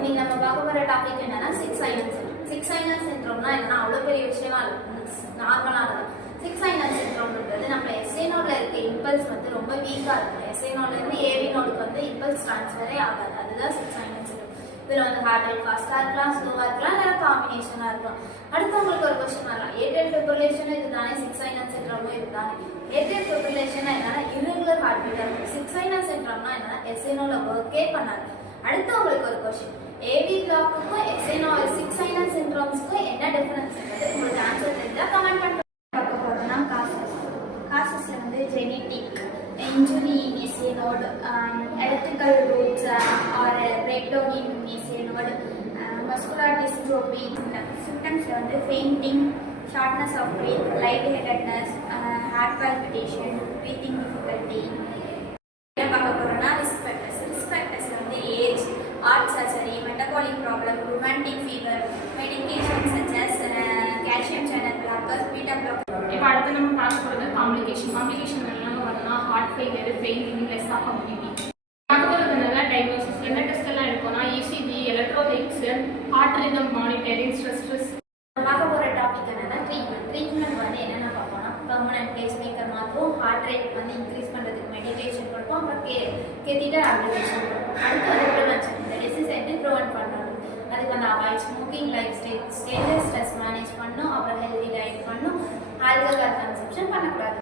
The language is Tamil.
இன்னைக்கு நம்ம பார்க்க போகிற டாபிக் என்னன்னா six island syndrome. Six island சிண்ட்ரோம்னா என்னன்னா அவ்வளோ பெரிய விஷயமா நார்மலானது. சிக்ஸ் ஐலண்ட் சிண்ட்ரோம்ன்றது நம்ம எஸ்ஏ நோட்ல இருக்க இம்பல்ஸ் வந்து ரொம்ப வீக்காக இருக்கும். எஸ்ஏ நோட்ல இருந்து ஏவி நோடுக்கு வந்து இம்பல்ஸ் ட்ரான்ஸ்ஃபரே ஆகாது. அதுதான் சிக்ஸ் ஐலண்ட் சிண்ட்ரோம். இதில் வந்து ஹார்ட் ரேட் ஃபாஸ்ட்டாக இருக்கலாம், ஸ்லோவாக இருக்கலாம், இல்லை காம்பினேஷனாக இருக்கலாம். அடுத்து உங்களுக்கு ஒரு கொஸ்டின் வரலாம், ஏட்ரியல் ஃபிப்ரிலேஷன் இதுதானே, சிக்ஸ் ஐலண்ட் சிண்ட்ரோமும் இதுதானே. ஏட்ரியல் ஃபிப்ரிலேஷன் என்னன்னா irregular ஹார்ட் பீட்டாக இருக்கும். சிக்ஸ் ஐலண்ட் சிண்ட்ரோம்னா என்னன்னா எஸ்ஏ நோட்ல ஒர்க்கே பண்ணாது. அடுத்து உங்களுக்கு ஒரு கொஸ்டின், ஏவி பிளாக்குக்கும் எஸ்ஏனோ சிக்ஸ் ஐலண்ட் சிண்ட்ரோம்ஸ்க்கும் என்ன டிஃபரன்ஸ் உங்களுக்கு ஆன்சர் தெரிஞ்சா கமெண்ட் பண்ணுங்க. பார்க்க போறோம்னா காசஸ்ல வந்து genetic, injury in SA node, electrical roots or breakdown in SA node, muscular dystrophy. Symptoms வந்து fainting, shortness of breath, lightheadedness, heart palpitation, breathing difficulty. பார்க்க போறோம்னா ரிஸ்க் ஃபேக்டர்ஸ் வந்து age, heart surgery, metabolic problem, rheumatic fever, medication such as calcium channel blockers, beta blocker. இப்போ அடுத்து நம்ம பார்க்க போகிறது காம்ப்ளிகேஷன் என்னென்ன வரணும்னா heart failure, fainting, less of ability. பார்க்க போகிறது என்னென்னா டயக்னோசிஸ். என்ன டெஸ்ட் எல்லாம் எடுக்கணும்னா ECG, electrolytes, heart rhythm monitoring, stress. பார்க்க போகிற டாபிக் என்னன்னா ட்ரீட்மெண்ட் வந்து என்னென்ன பார்ப்போம்னா பெர்மனன்ட் பேஸ் மேக்கர் மாற்றும், ஹார்ட் ரேட் வந்து இன்க்ரீஸ் பண்ணுறதுக்கு மெடிடேஷன் கொடுப்போம், அப்புறம் கேத்தீட்டர் அப்ளிகேஷன் கொடுப்போம். அடுத்து வந்து ப்ரிவென்ஷன், இந்த டிசீஸ் எப்படி ப்ரிவென்ட் பண்ணணும், அதுக்கு வந்து avoid smoking, life style stress manage பண்ணணும், அப்புறம் ஹெல்தி டயட் பண்ணணும், ஆல்கஹால் கன்சம்ஷன் பண்ணக்கூடாது.